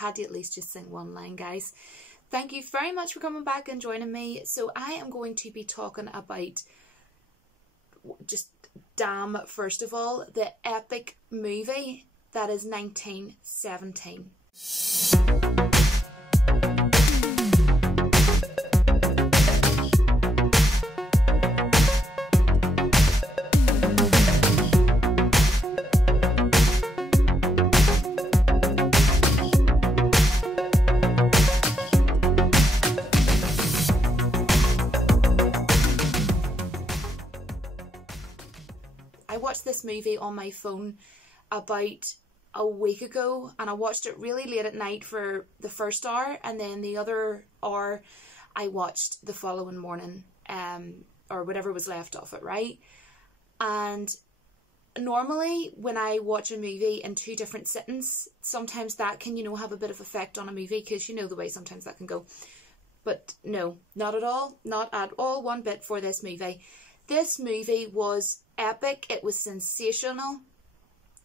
had to at least just sing one line, guys. Thank you very much for coming back and joining me. So I am going to be talking about just Damn, first of all, the epic movie that is 1917. I watched this movie on my phone about a week ago, and I watched it really late at night for the first hour, and then the other hour I watched the following morning, or whatever was left of it, right? And normally when I watch a movie in 2 different sittings, sometimes that can, you know, have a bit of effect on a movie, because you know the way sometimes that can go. But no, not at all, not at all, one bit for this movie. This movie was epic, it was sensational,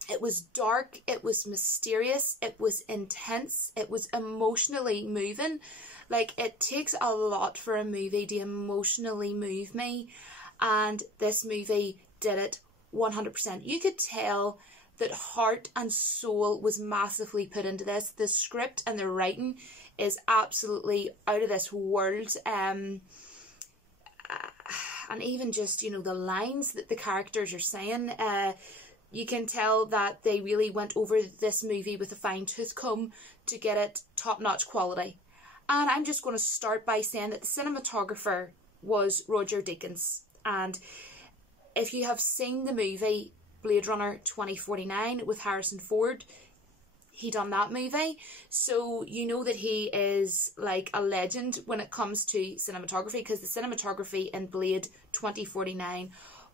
it was dark, it was mysterious, it was intense, it was emotionally moving. Like, it takes a lot for a movie to emotionally move me, and this movie did it 100%. You could tell that heart and soul was massively put into this. The script and the writing is absolutely out of this world. And even just, you know, the lines that the characters are saying, you can tell that they really went over this movie with a fine-tooth comb to get it top-notch quality. And I'm just going to start by saying that the cinematographer was Roger Deakins. And if you have seen the movie Blade Runner 2049 with Harrison Ford, he done that movie, so you know that he is like a legend when it comes to cinematography, because the cinematography in Blade 2049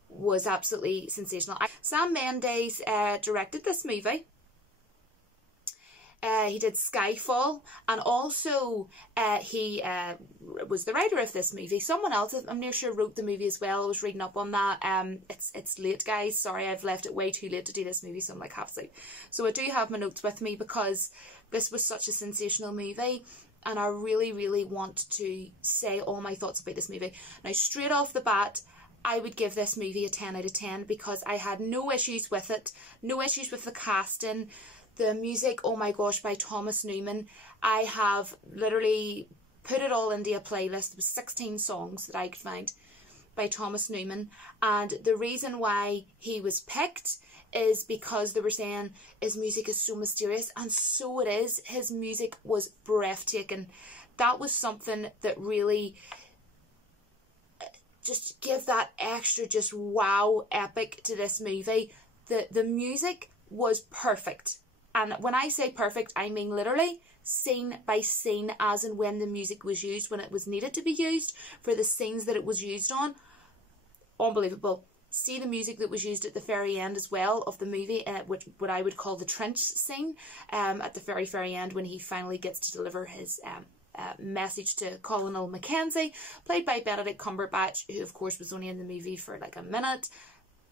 was absolutely sensational. Sam Mendes directed this movie. He did Skyfall, and also he was the writer of this movie. Someone else, I'm near sure, wrote the movie as well. I was reading up on that. It's late, guys. Sorry, I've left it way too late to do this movie, so I'm like half asleep. So I do have my notes with me, because this was such a sensational movie, and I really, really want to say all my thoughts about this movie. Now, straight off the bat, I would give this movie a 10 out of 10, because I had no issues with it, no issues with the casting. The music, oh my gosh, by Thomas Newman. I have literally put it all into a playlist. There was 16 songs that I could find by Thomas Newman. And the reason why he was picked is because they were saying his music is so mysterious. And so it is. His music was breathtaking. That was something that really just give that extra just wow epic to this movie. The music was perfect. And when I say perfect, I mean literally scene by scene, as and when the music was used, when it was needed to be used for the scenes that it was used on. Unbelievable. See the music that was used at the very end as well of the movie, which what I would call the trench scene, at the very end, when he finally gets to deliver his message to Colonel Mackenzie, played by Benedict Cumberbatch, who of course was only in the movie for like a minute.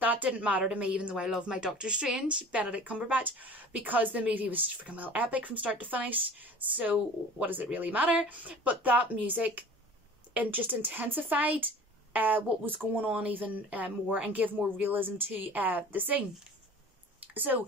That didn't matter to me, even though I love my Doctor Strange, Benedict Cumberbatch, because the movie was just freaking well epic from start to finish. So what does it really matter? But that music just intensified what was going on even more, and gave more realism to the scene. So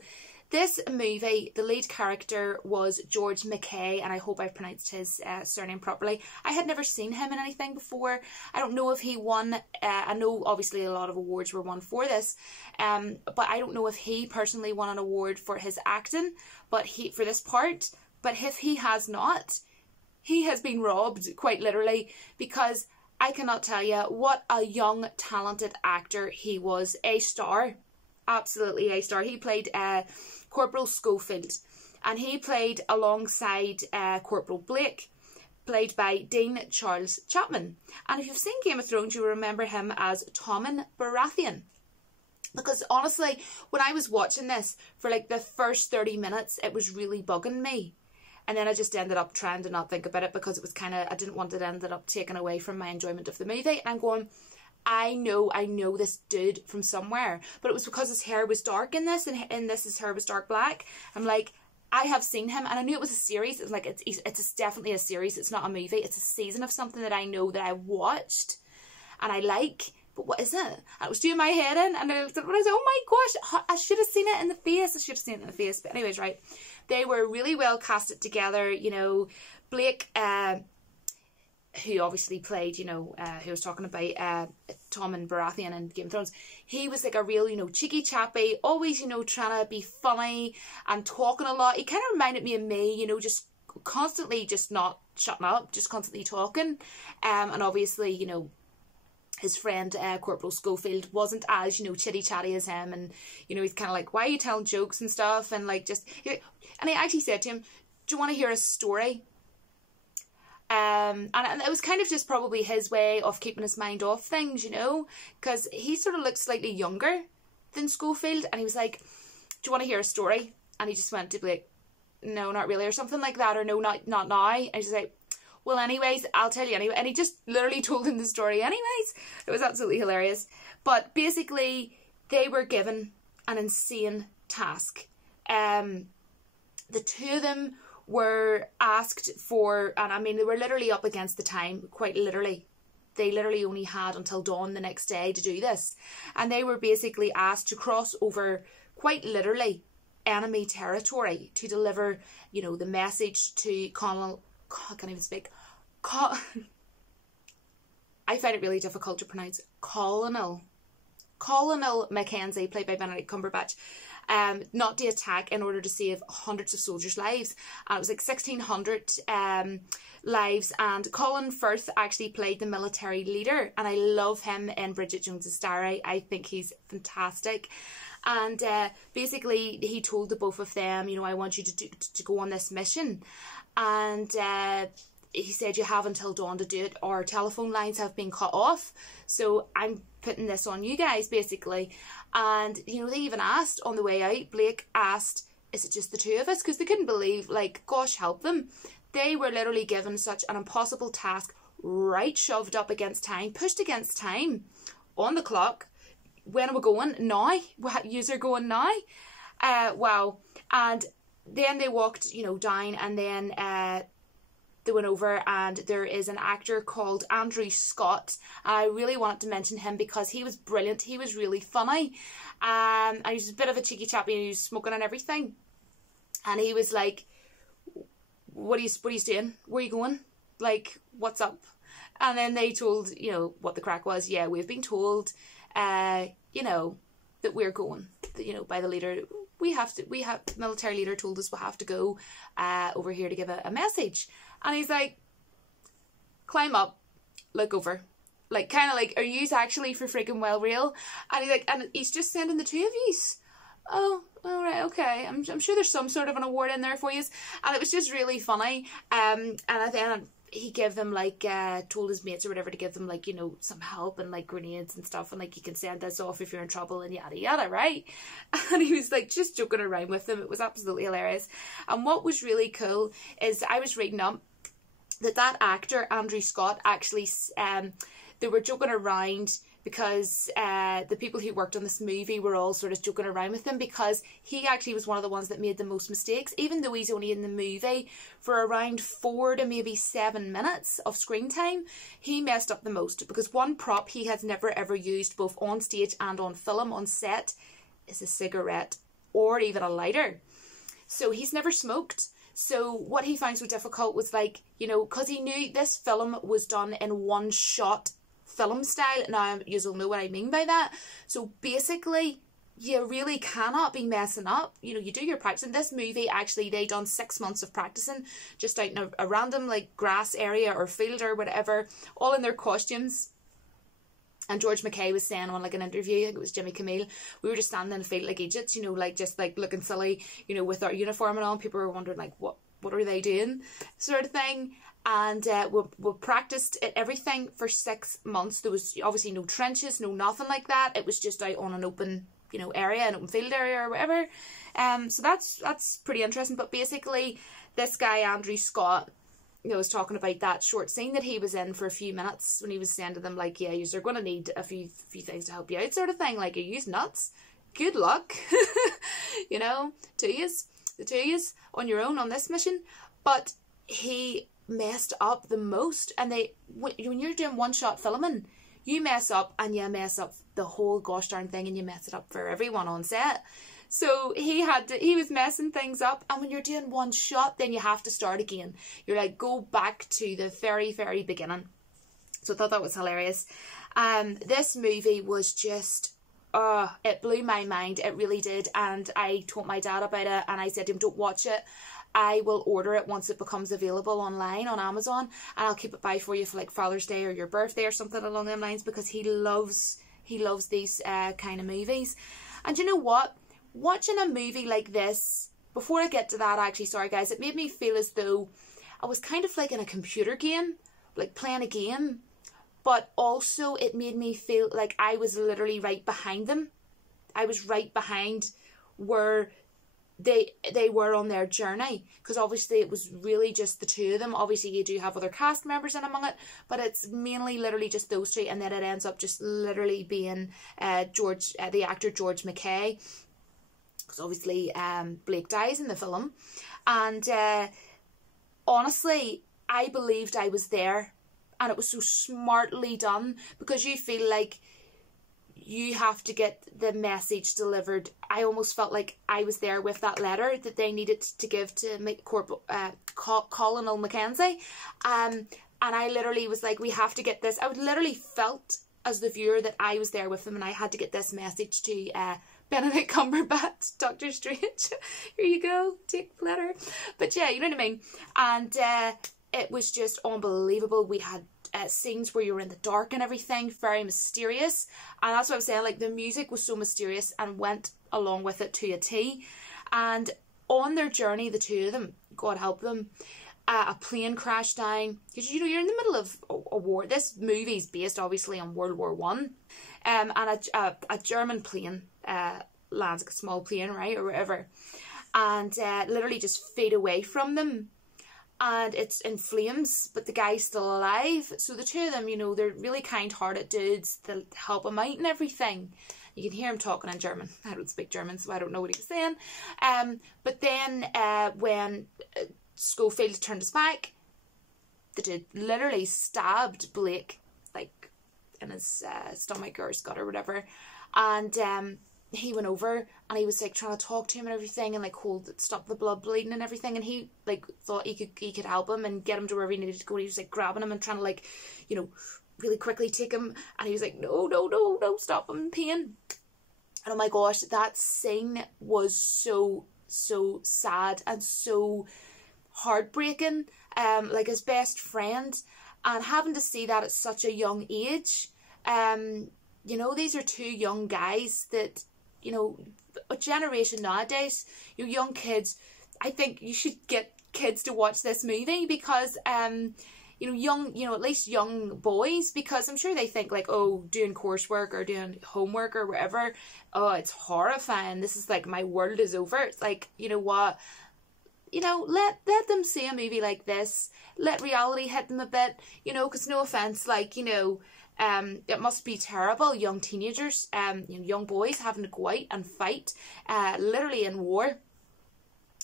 this movie, the lead character was George McKay, and I hope I've pronounced his surname properly. I had never seen him in anything before. I don't know if he won, I know obviously a lot of awards were won for this, but I don't know if he personally won an award for his acting, but for this part. But if he has not, he has been robbed, quite literally, because I cannot tell you what a young, talented actor he was. A star. Absolutely a star. He played Corporal Schofield, and he played alongside Corporal Blake, played by Dean Charles Chapman. And if you've seen Game of Thrones, you will remember him as Tommen Baratheon. Because honestly, when I was watching this, for like the first 30 minutes, it was really bugging me. And then I just ended up trying to not think about it, because it was kind of, I didn't want it ended up taken away from my enjoyment of the movie. And I'm going, I know this dude from somewhere. But it was because his hair was dark in this, and in this his hair was dark black. I'm like, I have seen him, and I knew it was a series. It was like, it's definitely a series. It's not a movie. It's a season of something that I know that I watched and I like. But what is it? And it was doing my head in, and I was like, oh my gosh, I should have seen it in the face. I should have seen it in the face. But anyways, right. They were really well casted together. You know, Blake, who obviously played, you know, who I was talking about, Tommen Baratheon in Game of Thrones, he was like a real, you know, cheeky chappy, always, you know, trying to be funny and talking a lot. He kind of reminded me of me, you know, just constantly just not shutting up, just constantly talking. And obviously, you know, his friend Corporal Schofield wasn't as, you know, chitty chatty as him, and you know, he's kind of like, why are you telling jokes and stuff, and like just, and I actually said to him, do you want to hear a story? And it was kind of just probably his way of keeping his mind off things, you know, because he sort of looked slightly younger than Schofield, and he was like, do you want to hear a story? And he just went to be like, no, not really, or something like that, or no, not now. And he's just like, well, anyways, I'll tell you anyway. And he just literally told him the story anyways. It was absolutely hilarious. But basically, they were given an insane task. The two of them were asked for, and I mean, they were literally up against the time, quite literally. They literally only had until dawn the next day to do this. And they were basically asked to cross over, quite literally, enemy territory to deliver, you know, the message to Colonel... I can't even speak. I find it really difficult to pronounce. Colonel Mackenzie, played by Benedict Cumberbatch, not to attack in order to save hundreds of soldiers' lives. And it was like 1,600 lives. And Colin Firth actually played the military leader, and I love him in Bridget Jones's Diary. I think he's fantastic. And basically, he told the both of them, you know, I want you to go on this mission. And he said, you have until dawn to do it, or telephone lines have been cut off. So I'm putting this on you guys, basically. And, you know, they even asked on the way out, Blake asked, is it just the two of us? Because they couldn't believe, like, gosh, help them. They were literally given such an impossible task, right shoved up against time, pushed against time, on the clock. When are we going? Now? You're going now? Wow. And then they walked, you know, down, and then they went over, and there is an actor called Andrew Scott. And I really wanted to mention him because he was brilliant. He was really funny. And he was a bit of a cheeky chappy, and he was smoking and everything. And he was like, what are you doing? Where are you going? Like, what's up? And then they told, you know, what the crack was. Yeah, we've been told, you know, that we're going, you know, by the leader. The military leader told us we have to go over here to give a message. And he's like, climb up, look over. Like, kind of like, are you actually for freaking well real? And he's like, and he's just sending the two of yous. Oh, all right, okay. I'm sure there's some sort of an award in there for you. And it was just really funny. And then he gave them, like, told his mates or whatever to give them, like, you know, some help and, like, grenades and stuff, and, like, you can send this off if you're in trouble and yada yada, right? And he was, like, just joking around with them. It was absolutely hilarious. And what was really cool is I was reading up that actor, Andrew Scott, actually, they were joking around because the people who worked on this movie were all sort of joking around with him, because he actually was one of the ones that made the most mistakes. Even though he's only in the movie for around 4 to maybe 7 minutes of screen time, he messed up the most, because one prop he has never ever used, both on stage and on film, on set, is a cigarette or even a lighter. So he's never smoked. So what he found so difficult was, like, you know, because he knew this film was done in one shot film style. Now, you'll know what I mean by that. So basically, you really cannot be messing up. You know, you do your practice. In this movie, actually, they done 6 months of practicing just out in a random, like, grass area or field or whatever, all in their costumes. And George McKay was saying on, like, an interview, I think it was Jimmy Camille, we were just standing in the field like idiots, you know, like, just, like, looking silly, you know, with our uniform and all. People were wondering, like, what are they doing, sort of thing. And we practiced everything for 6 months. There was obviously no trenches, no nothing like that. It was just out on an open, you know, area, an open field area or whatever. So that's pretty interesting. But basically, this guy, Andrew Scott, you know, was talking about that short scene that he was in for a few minutes, when he was saying to them, like, yeah, you're going to need a few things to help you out, sort of thing. Like, are you nuts? Good luck, you know, to yous. the two of yous, on your own on this mission. But he messed up the most. And when you're doing one-shot filming, you mess up and you mess up the whole gosh darn thing, and you mess it up for everyone on set. So he was messing things up, and when you're doing one shot, then you have to start again. You're like, go back to the very, very beginning. So I thought that was hilarious. This movie was just, it blew my mind. It really did. And I told my dad about it, and I said to him, don't watch it. I will order it once it becomes available online on Amazon, and I'll keep it by for you for like Father's Day or your birthday or something along them lines, because he loves these kind of movies. And you know what? Watching a movie like this, before I get to that, actually, sorry guys, it made me feel as though I was kind of like in a computer game, like playing a game, but also it made me feel like I was literally right behind them. I was right behind where they were on their journey, because obviously it was really just the two of them. Obviously you do have other cast members in among it, but it's mainly literally just those two, and then it ends up just literally being the actor George McKay, because obviously Blake dies in the film. And honestly, I believed I was there, and it was so smartly done, because you feel like you have to get the message delivered. I almost felt like I was there with that letter that they needed to give to Colonel Mackenzie. And I literally was like, we have to get this. I would literally felt as the viewer that I was there with them, and I had to get this message to Benedict Cumberbatch, Doctor Strange. Here you go, take the letter. But yeah, you know what I mean. And it was just unbelievable. We had scenes where you were in the dark and everything, very mysterious. And that's what I was saying, like the music was so mysterious and went along with it to a T. And on their journey, the two of them, God help them, a plane crashed down, because you know you're in the middle of a war. This movie is based obviously on World War One, and a German plane lands, like a small plane, right, or whatever, and literally just fade away from them. And it's in flames, but the guy's still alive. So the two of them, you know, they're really kind-hearted dudes. They'll help him out and everything. You can hear him talking in German. I don't speak German, so I don't know what he's saying. But then when Schofield turned his back, the dude literally stabbed Blake, like, in his stomach or his gut or whatever. And he went over and he was like trying to talk to him and everything, and like stop the blood bleeding and everything, and he like thought he could help him and get him to wherever he needed to go. And he was like grabbing him and trying to, like, you know, really quickly take him, and he was like, no, stop, I'm in pain. And oh my gosh, that scene was so sad and so heartbreaking. Like his best friend, and having to see that at such a young age. You know, these are two young guys that, you know, a generation nowadays, you young kids, I think you should get kids to watch this movie, because at least young boys, because I'm sure they think like, oh, doing coursework or doing homework or whatever, oh, it's horrifying, this is like, my world is over. It's like, you know what, you know, let them see a movie like this, let reality hit them a bit, you know, because no offense, like, you know, it must be terrible, young teenagers, young boys having to go out and fight, literally in war.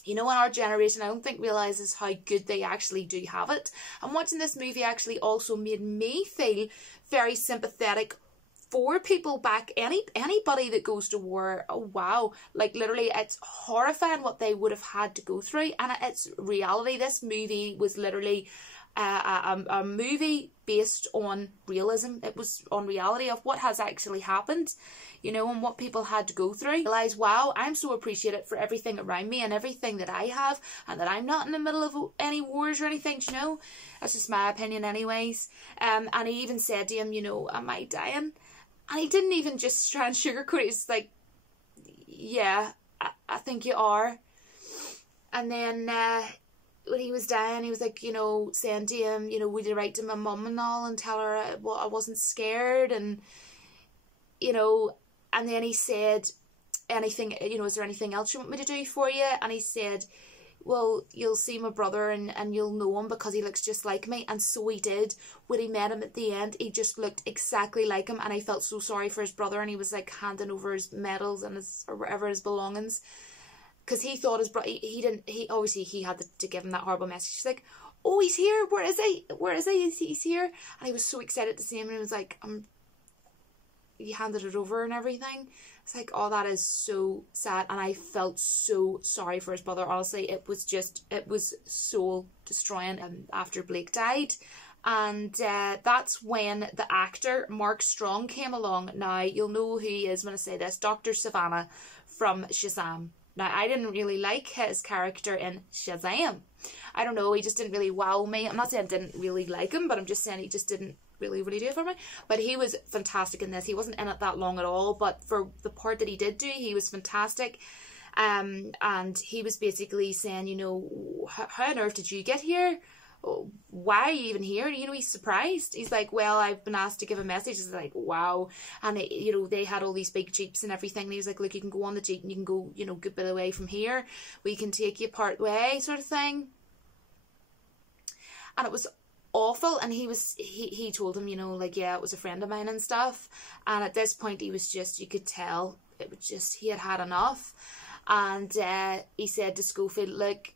You know, in our generation, I don't think realises how good they actually do have it. And watching this movie actually also made me feel very sympathetic for people back, anybody that goes to war. Oh wow, like literally it's horrifying what they would have had to go through, and it's reality. This movie was literally a movie based on realism. It was on reality of what has actually happened, you know, and what people had to go through. I realised, wow, I'm so appreciative for everything around me and everything that I have, and that I'm not in the middle of any wars or anything, you know. That's just my opinion anyways. And he even said to him, you know, am I dying? And he didn't even just try and sugarcoat it. He's like, yeah, I think you are. And then when he was dying, he was like, you know, saying to him, you know, would you write to my mum and all and tell her I wasn't scared? And, you know, and then he said, anything, you know, is there anything else you want me to do for you? And he said, well, you'll see my brother and you'll know him because he looks just like me. And so he did. When he met him at the end, he just looked exactly like him, and I felt so sorry for his brother, and he was like handing over his medals and his belongings. because he thought his brother, he didn't, he obviously, he had to give him that horrible message. She's like, oh, he's here, where is he, he's here. And he was so excited to see him, and he was like, he handed it over and everything. It's like, oh, that is so sad. And I felt so sorry for his brother. Honestly, it was soul destroying after Blake died. And that's when the actor Mark Strong came along. Now, you'll know who he is when I say this. Dr. Savannah from Shazam. Now, I didn't really like his character in Shazam. I don't know, he just didn't really wow me. I'm not saying I didn't really like him, but I'm just saying he just didn't really do it for me. But he was fantastic in this. He wasn't in it that long at all, but for the part that he did do, he was fantastic. And he was basically saying, you know, how on earth did you get here? Why are you even here? You know, he's surprised. He's like, well, I've been asked to give a message. It's like, wow. And you know, they had all these big jeeps and everything, and he was like, look, you can go on the jeep and you can go, you know, good bit away from here, we can take you part way, sort of thing. And it was awful. And he told him, you know, like, yeah, it was a friend of mine and stuff. And at this point he was just, you could tell it was just, he had enough. And he said to Schofield, look,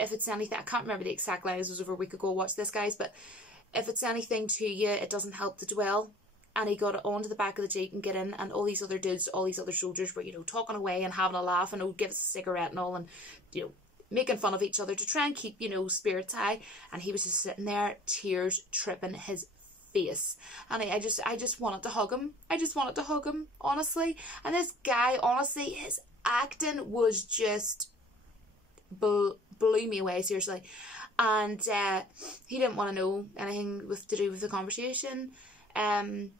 if it's anything, I can't remember the exact lines, it was over a week ago, watch this, guys, but if it's anything to you, it doesn't help to dwell. And he got onto the back of the jeep and get in, and all these other dudes, all these other soldiers were, you know, talking away and having a laugh, and would give us a cigarette and all, and, you know, making fun of each other to try and keep, you know, spirits high. And he was just sitting there, tears tripping his face. And I just wanted to hug him. I just wanted to hug him, honestly. And this guy, honestly, his acting was just blew me away, seriously. And he didn't want to know anything to do with the conversation. And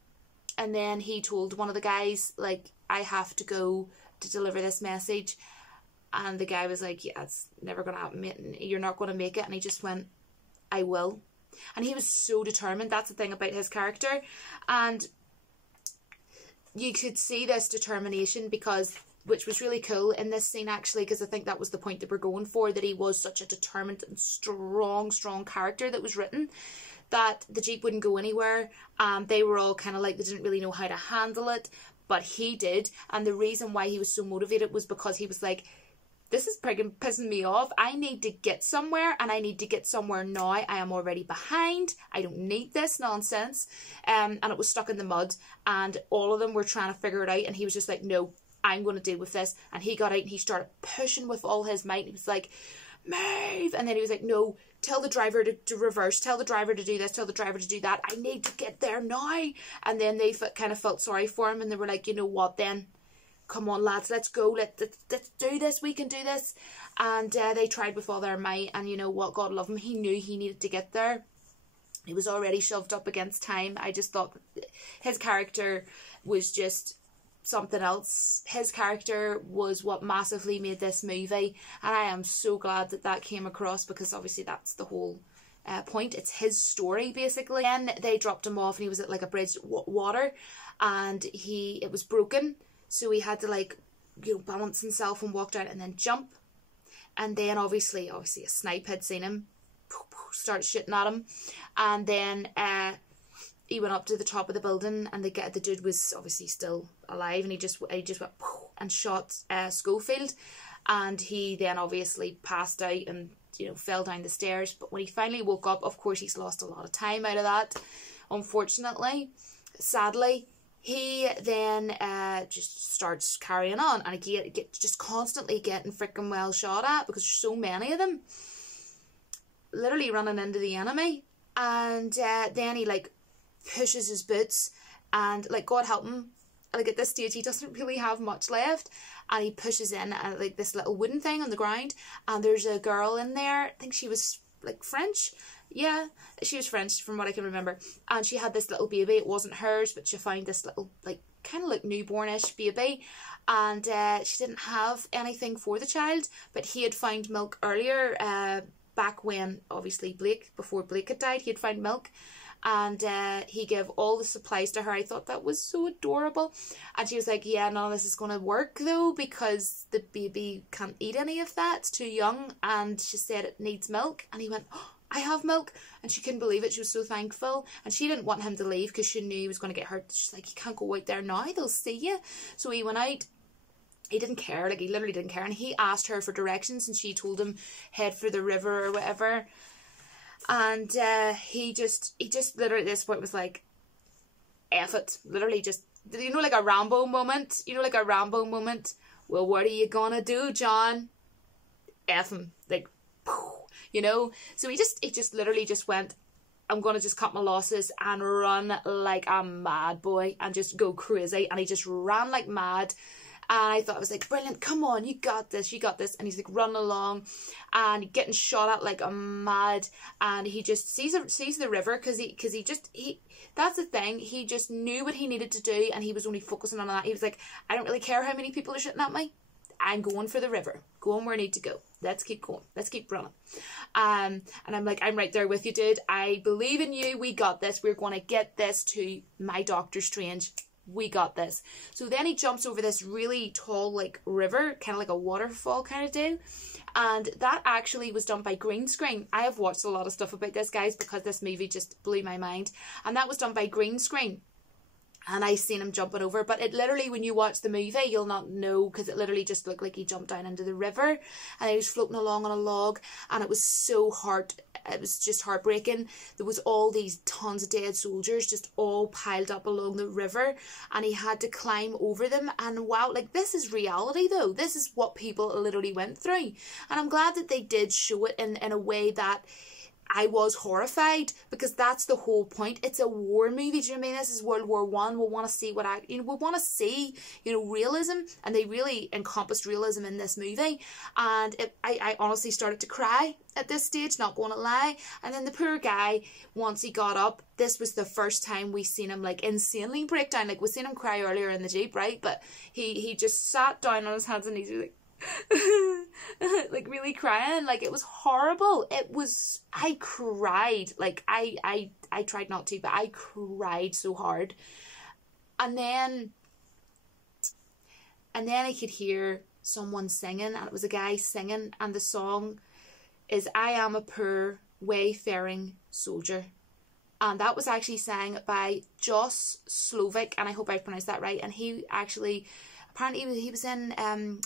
then he told one of the guys, like, I have to go to deliver this message. And the guy was like, yeah, it's never going to happen. You're not going to make it. And he just went, I will. And he was so determined. That's the thing about his character. And you could see this determination because, which was really cool in this scene, actually, because I think that was the point that we're going for, that he was such a determined and strong character that was written, that the jeep wouldn't go anywhere. They were all kind of like, they didn't really know how to handle it, but he did. And the reason why he was so motivated was because he was like, this is pissing me off. I need to get somewhere, and I need to get somewhere now. I am already behind. I don't need this nonsense. And it was stuck in the mud, and all of them were trying to figure it out, and he was just like, no, I'm going to deal with this. And he got out and he started pushing with all his might. He was like, move. And then he was like, no, tell the driver to reverse, tell the driver to do this, tell the driver to do that. I need to get there now. And then they kind of felt sorry for him, and they were like, you know what then? Come on, lads, let's go. Let's do this. We can do this. And they tried with all their might. And you know what? God love him. He knew he needed to get there. He was already shoved up against time. I just thought his character was just something else. His character was what massively made this movie. And I am so glad that came across, because obviously that's the whole point. It's his story, basically. And they dropped him off, and he was at like a bridge water, and it was broken. So he had to, like, you know, balance himself and walk down and then jump. And then obviously a snipe had seen him, start shooting at him. And then he went up to the top of the building, and the dude was obviously still alive, and he just went and shot Schofield. And he then obviously passed out and, you know, fell down the stairs. But when he finally woke up, of course, he's lost a lot of time out of that, unfortunately, sadly. He then just starts carrying on, and just constantly getting freaking well shot at, because there's so many of them, literally running into the enemy. And then he, like, pushes his boots, and, like, God help him, like, at this stage he doesn't really have much left, and he pushes in like this little wooden thing on the ground, and there's a girl in there. I think she was like French. Yeah, she was French from what I can remember. And she had this little baby. It wasn't hers, but she found this little, like, kind of like newbornish baby. And she didn't have anything for the child, but he had found milk earlier, back when, obviously, before Blake had died, he had found milk. And he gave all the supplies to her. I thought that was so adorable. And she was like, yeah, none of this is going to work, though, because the baby can't eat any of that. It's too young. And she said it needs milk. And he went, oh, I have milk. And she couldn't believe it. She was so thankful. And she didn't want him to leave because she knew he was going to get hurt. She's like, you can't go out there now. They'll see you. So he went out. he didn't care, like he literally didn't care, and he asked her for directions and she told him head for the river or whatever. And he just literally at this point was like, F it, literally just, you know, like a Rambo moment, well, what are you gonna do, John? F him, like, you know. So he just literally just went, I'm gonna just cut my losses and run like a mad boy and just go crazy. And he just ran like mad. And I thought, I was like, brilliant, come on, you got this. And he's like running along and getting shot at like a mad. And he just sees the river because that's the thing. He just knew what he needed to do and he was only focusing on that. He was like, I don't really care how many people are shooting at me. I'm going for the river, going where I need to go. Let's keep going. Let's keep running. And I'm like, I'm right there with you, dude. I believe in you. We got this. We're going to get this to my Doctor Strange. We got this. So then he jumps over this really tall like river, kind of like a waterfall kind of deal. And that actually was done by green screen. I have watched a lot of stuff about this, guys, because this movie just blew my mind. And that was done by green screen. And I seen him jumping over, but it literally, when you watch the movie, you'll not know, because it literally just looked like he jumped down into the river and he was floating along on a log, and it was so hard. It was just heartbreaking. There was all these tons of dead soldiers just all piled up along the river, and he had to climb over them. And wow, like, this is reality though. This is what people literally went through. And I'm glad that they did show it in a way that I was horrified, because that's the whole point. It's a war movie. Do you know what I mean? This is World War One. We want to see we want to see, realism, and they really encompassed realism in this movie. And I honestly started to cry at this stage, not going to lie. And then the poor guy, once he got up, this was the first time we seen him like insanely break down. Like, we seen him cry earlier in the Jeep, right? But he just sat down on his hands and knees, like, like really crying. Like, it was horrible. I cried. Like, I tried not to, but I cried so hard. And then I could hear someone singing, and it was a guy singing, and the song is I Am a Poor Wayfaring Soldier. And that was actually sang by Joss Slovic, and I hope I pronounced that right. And he actually, apparently he was in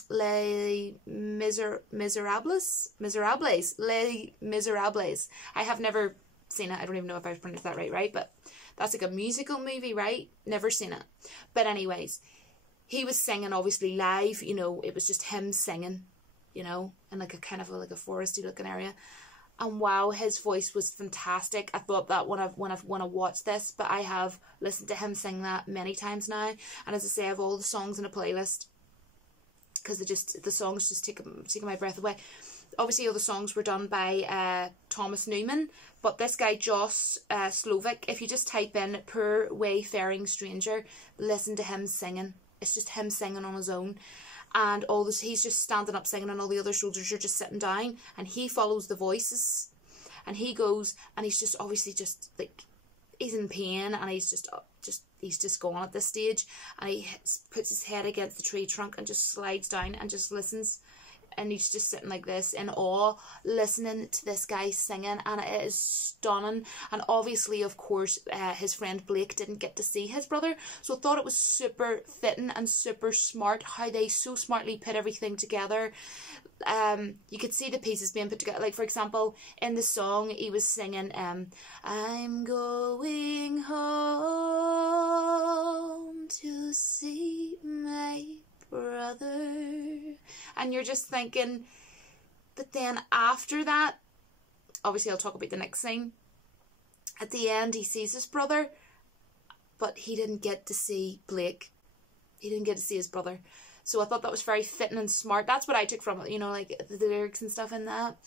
Les Miserables. Les Miserables. I have never seen it. I don't even know if I've pronounced that right? But that's like a musical movie, right? Never seen it. But anyways, he was singing obviously live, it was just him singing, in like a kind of like a foresty looking area. And wow, his voice was fantastic. I thought that when I watched this, but I have listened to him sing that many times now. And as I say, I have all the songs in a playlist, because the songs just taking my breath away. Obviously, all the songs were done by Thomas Newman, but this guy Joss Slovic, if you just type in "Poor Wayfaring Stranger," listen to him singing. It's just him singing on his own. And he's just standing up singing, and all the other soldiers are just sitting down, and he follows the voices, and he goes, and he's just obviously just like, he's in pain, and he's just gone at this stage, and he puts his head against the tree trunk and just slides down and just listens. And he's just sitting like this in awe, listening to this guy singing, and it is stunning. And obviously, of course, his friend Blake didn't get to see his brother, so I thought it was super fitting and super smart how they so smartly put everything together. You could see the pieces being put together. Like, for example, in the song, he was singing, I'm going home to see my brother, and you're just thinking, but then after that, obviously I'll talk about the next scene, at the end he sees his brother, but he didn't get to see Blake. He didn't get to see his brother. So I thought that was very fitting and smart. That's what I took from it, like the lyrics and stuff in that.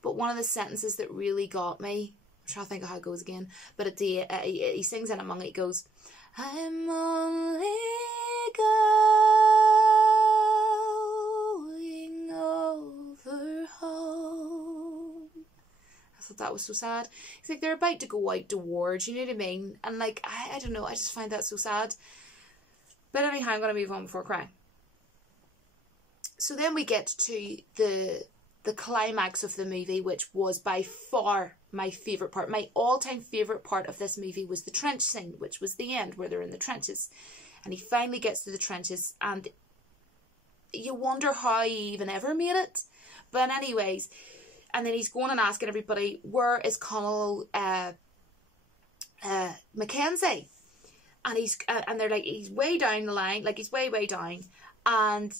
But one of the sentences that really got me, I'm trying to think of how it goes again, but at the he sings in among it, he goes, I'm only going over home. I thought that was so sad. It's like they're about to go out to war, do you know what I mean? And like, I don't know, I just find that so sad. But anyhow, I'm going to move on before crying. So then we get to the climax of the movie, which was by far my favourite part. My all-time favourite part of this movie was the trench scene, which was the end, where they're in the trenches. And he finally gets to the trenches, and you wonder how he even ever made it. But anyways, and then he's going and asking everybody, where is Conall Mackenzie? And they're like, he's way down the line, like he's way down, and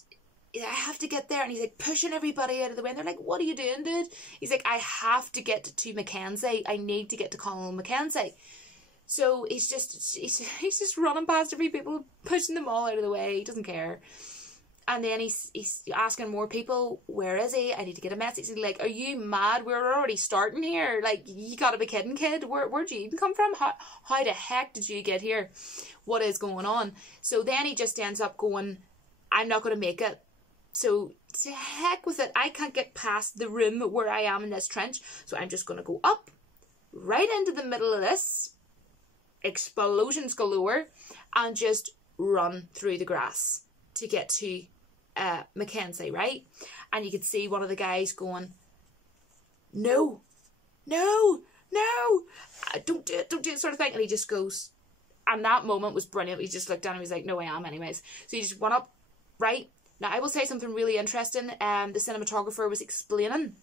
I have to get there. And he's like pushing everybody out of the way, and they're like, what are you doing, dude? He's like, I have to get to Mackenzie. I need to get to Conall Mackenzie. So he's just running past every people, pushing them all out of the way. He doesn't care. And then he's asking more people, where is he? I need to get a message. He's like, are you mad? We're already starting here. Like, you gotta be kidding, kid. Where'd you even come from? How the heck did you get here? What is going on? So then he just ends up going, I'm not going to make it. So to heck with it. I can't get past the room where I am in this trench. So I'm just going to go up right into the middle of this. Explosions galore. And just run through the grass to get to Mackenzie, right? And you could see one of the guys going, no, don't do it, sort of thing. And he just goes, and that moment was brilliant. He just looked down and he was like, no, I am anyways. So he just went up, right? Now, I will say something really interesting. The cinematographer was explaining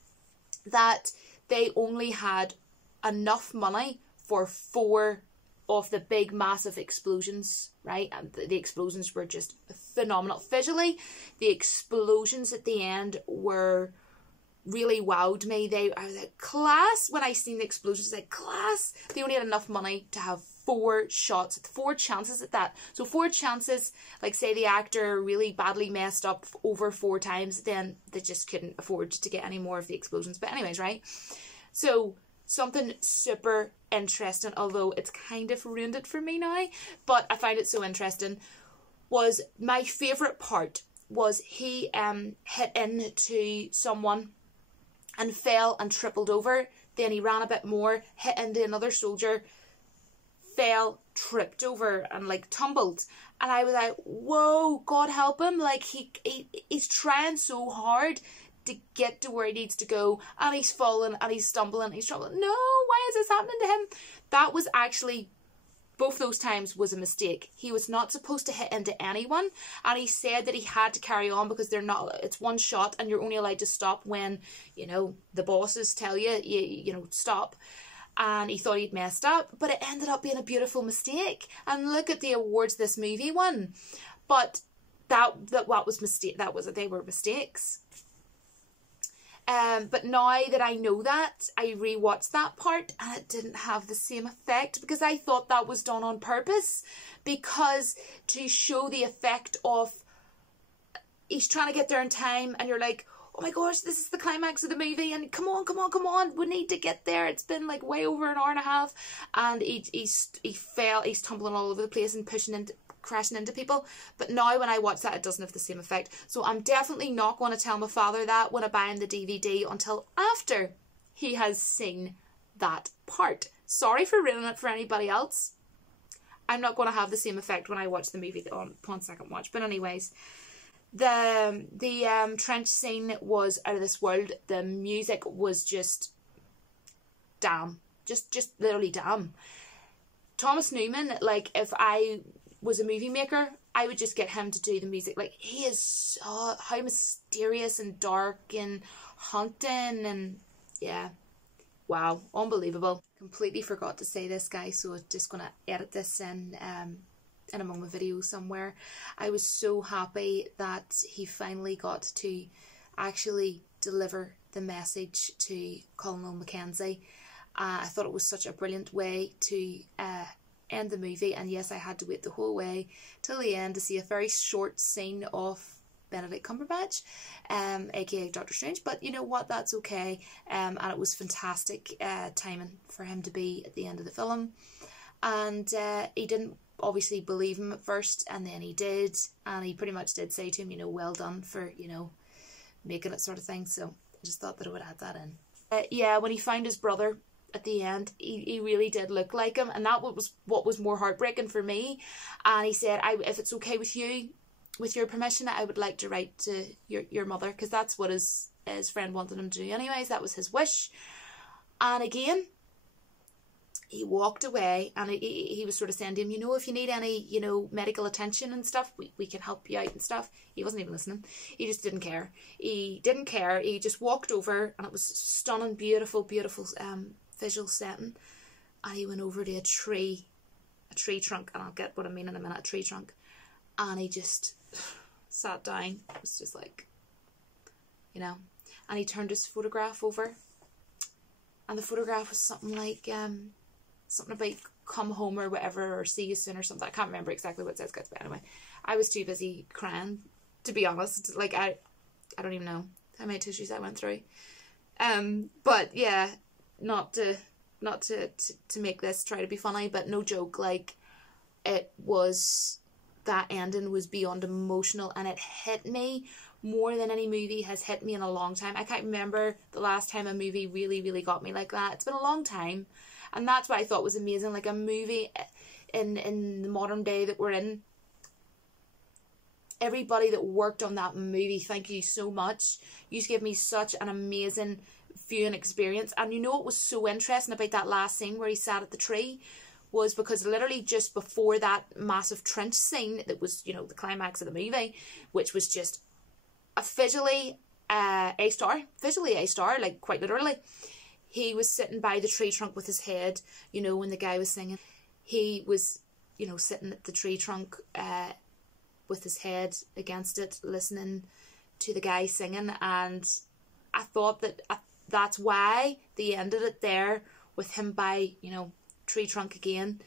that they only had enough money for 4 of the big massive explosions, right? And the explosions were just phenomenal. Visually, the explosions at the end were really wowed me. I was like, class. When I seen the explosions, I was like, class. They only had enough money to have 4 shots, 4 chances at that. So 4 chances, like say the actor really badly messed up over 4 times, then they just couldn't afford to get any more of the explosions. But anyways, right? So something super interesting, although it's kind of ruined it for me now, but I find it so interesting, was my favourite part was he hit into someone and fell and tripled over. Then he ran a bit more, hit into another soldier, fell, tripped over and like tumbled. And I was like, whoa, God help him. Like he's trying so hard to get to where he needs to go, and he's falling and he's stumbling and he's troubling. No, why is this happening to him? That was actually, both those times was a mistake. He was not supposed to hit into anyone, and he said that he had to carry on because it's 1 shot and you're only allowed to stop when, you know, the bosses tell you know, stop. And he thought he'd messed up, but it ended up being a beautiful mistake. And look at the awards this movie won. But they were mistakes. But now that I know that, I rewatched that part and it didn't have the same effect, because I thought that was done on purpose, because to show the effect of he's trying to get there in time and you're like, oh my gosh, this is the climax of the movie and come on, we need to get there. It's been like way over an hour and a half, and he fell, he's tumbling all over the place and crashing into people. But now when I watch that, it doesn't have the same effect. So I'm definitely not going to tell my father that when I buy him the DVD until after he has seen that part. Sorry for ruining it for anybody else. I'm not going to have the same effect when I watch the movie upon second watch. But anyways, the trench scene was out of this world. The music was just damn. Just literally damn. Thomas Newman, like, if I was a movie maker, I would just get him to do the music. Like, he is so, how mysterious and dark and haunting, and yeah, wow, unbelievable. Completely forgot to say this, guys, so I'm just gonna edit this in a moment video somewhere. I was so happy that he finally got to actually deliver the message to Colonel Mackenzie. I thought it was such a brilliant way to end the movie, and yes, I had to wait the whole way till the end to see a very short scene of Benedict Cumberbatch, aka Doctor Strange, but you know what, that's okay, and it was fantastic timing for him to be at the end of the film. And he didn't obviously believe him at first, and then he did, and he pretty much did say to him, you know, well done for, you know, making it, sort of thing. So I just thought that I would add that in. Yeah, when he found his brother at the end, he really did look like him, and that was what was more heartbreaking for me. And he said, if it's okay with you, with your permission, I would like to write to your mother, because that's what his friend wanted him to do anyways. That was his wish. And again, he walked away, and he was sort of saying to him, if you need any, medical attention and stuff, we can help you out and stuff. He wasn't even listening. He just didn't care. He didn't care. He just walked over, and it was stunning, beautiful, beautiful visual setting. And he went over to a tree trunk, and I'll get what I mean in a minute, a tree trunk. And he just sat down. It was just like, and he turned his photograph over. And the photograph was something like, something about come home or whatever, or see you soon or something. I can't remember exactly what it says, guys, but anyway, I was too busy crying, to be honest. Like, I don't even know how many tissues I went through. But yeah, not to make this try to be funny, but no joke, like, that ending was beyond emotional, and it hit me more than any movie has hit me in a long time. I can't remember the last time a movie really, really got me like that. It's been a long time. And that's what I thought was amazing. Like, a movie in the modern day that we're in. Everybody that worked on that movie, thank you so much. You gave me such an amazing viewing experience. And what was so interesting about that last scene where he sat at the tree was because literally just before that massive trench scene that was, the climax of the movie, which was just visually a star, like, quite literally. He was sitting by the tree trunk with his head, when the guy was singing. He was, sitting at the tree trunk with his head against it, listening to the guy singing. And I thought that that's why they ended it there with him by, tree trunk again.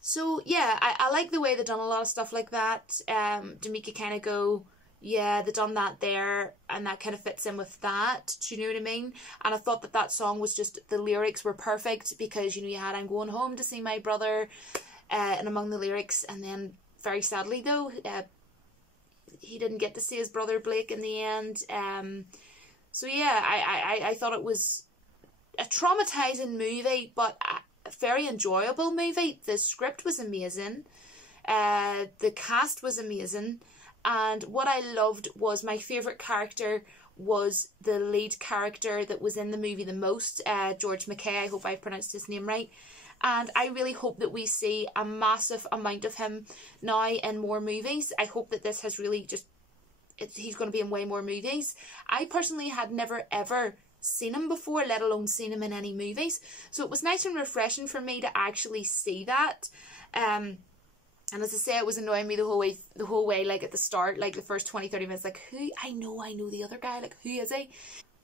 So, yeah, I like the way they've done a lot of stuff like that, to make you kind of go, yeah, they done that there, and that kind of fits in with that. Do you know what I mean? And I thought that song was just, the lyrics were perfect, because, you had I'm going home to see my brother, and among the lyrics, and then, very sadly though, he didn't get to see his brother Blake in the end. So yeah, I thought it was a traumatizing movie, but a very enjoyable movie. The script was amazing. The cast was amazing. And what I loved was, my favourite character was the lead character that was in the movie the most, George McKay. I hope I pronounced his name right. And I really hope that we see a massive amount of him now in more movies. I hope that this has really just, he's going to be in way more movies. I personally had never ever seen him before, let alone seen him in any movies. So it was nice and refreshing for me to actually see that. And as I say, it was annoying me the whole way, like at the start, like the first 20-30 minutes, like, who? I know the other guy, like, who is he?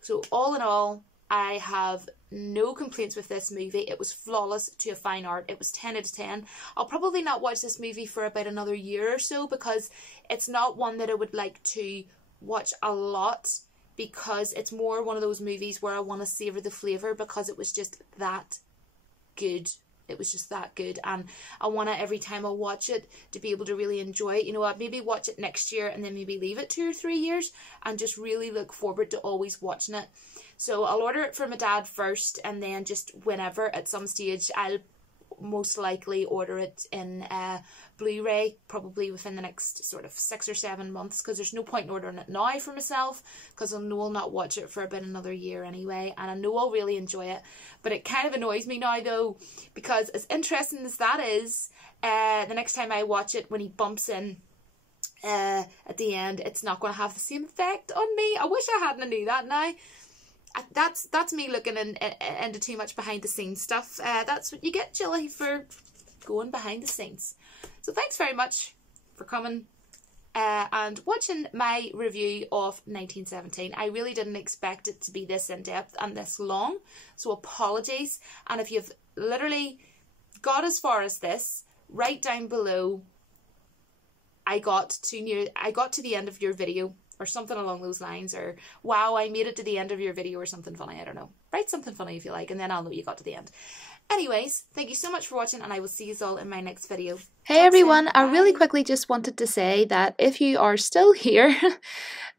So all in all, I have no complaints with this movie. It was flawless to a fine art. It was 10 out of 10. I'll probably not watch this movie for about another year or so, because it's not one that I would like to watch a lot, because it's more one of those movies where I want to savour the flavour, because it was just that good. It was just that good, and I want to, every time I watch it, to be able to really enjoy it. I'd maybe watch it next year and then maybe leave it 2 or 3 years and just really look forward to always watching it. So I'll order it for my dad first, and then just whenever, at some stage, I'll most likely order it in Blu-ray, probably within the next sort of 6 or 7 months, because there's no point in ordering it now for myself, because I know I'll not watch it for about another year anyway, and I know I'll really enjoy it. But it kind of annoys me now though, because as interesting as that is, the next time I watch it, when he bumps in at the end, it's not going to have the same effect on me. I wish I hadn't knew that now. That's me looking into too much behind the scenes stuff. That's what you get, Jilly, for going behind the scenes. So thanks very much for coming and watching my review of 1917. I really didn't expect it to be this in-depth and this long, so apologies. And if you've literally got as far as this, right down below, I got to the end of your video, or something along those lines, or wow, I made it to the end of your video, or something funny. I don't know. Write something funny if you like, and then I'll know you got to the end. Anyways, thank you so much for watching, and I will see you all in my next video. Hey everyone, I really quickly just wanted to say that if you are still here,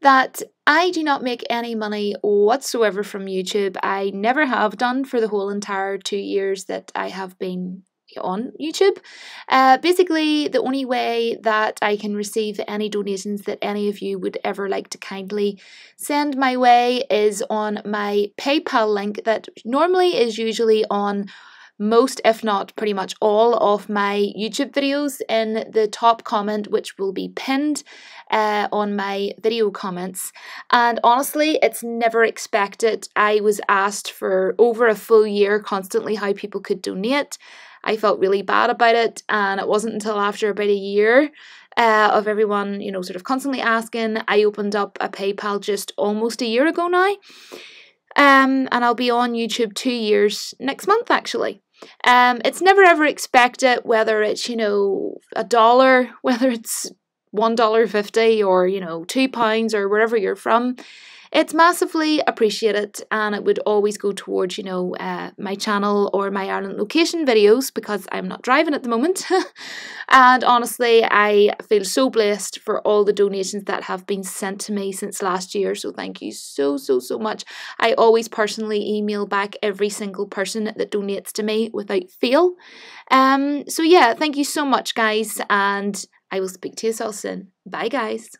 that I do not make any money whatsoever from YouTube. I never have done for the whole entire 2 years that I have been on YouTube. Basically, the only way that I can receive any donations that any of you would ever like to kindly send my way is on my PayPal link that normally is usually on most, if not pretty much all, of my YouTube videos in the top comment, which will be pinned on my video comments. And honestly, it's never expected. I was asked for over a full year constantly how people could donate. I felt really bad about it, and it wasn't until after about a year of everyone, you know, sort of constantly asking, I opened up a PayPal just almost a year ago now. And I'll be on YouTube 2 years next month, actually. It's never ever expected, whether it's, you know, $1, whether it's $1.50 or, you know, £2 or wherever you're from. It's massively appreciated, and it would always go towards, you know, my channel or my Ireland location videos, because I'm not driving at the moment. And honestly, I feel so blessed for all the donations that have been sent to me since last year. So thank you so much. I always personally email back every single person that donates to me without fail. So yeah, thank you so much, guys, and I will speak to you all soon. Bye, guys.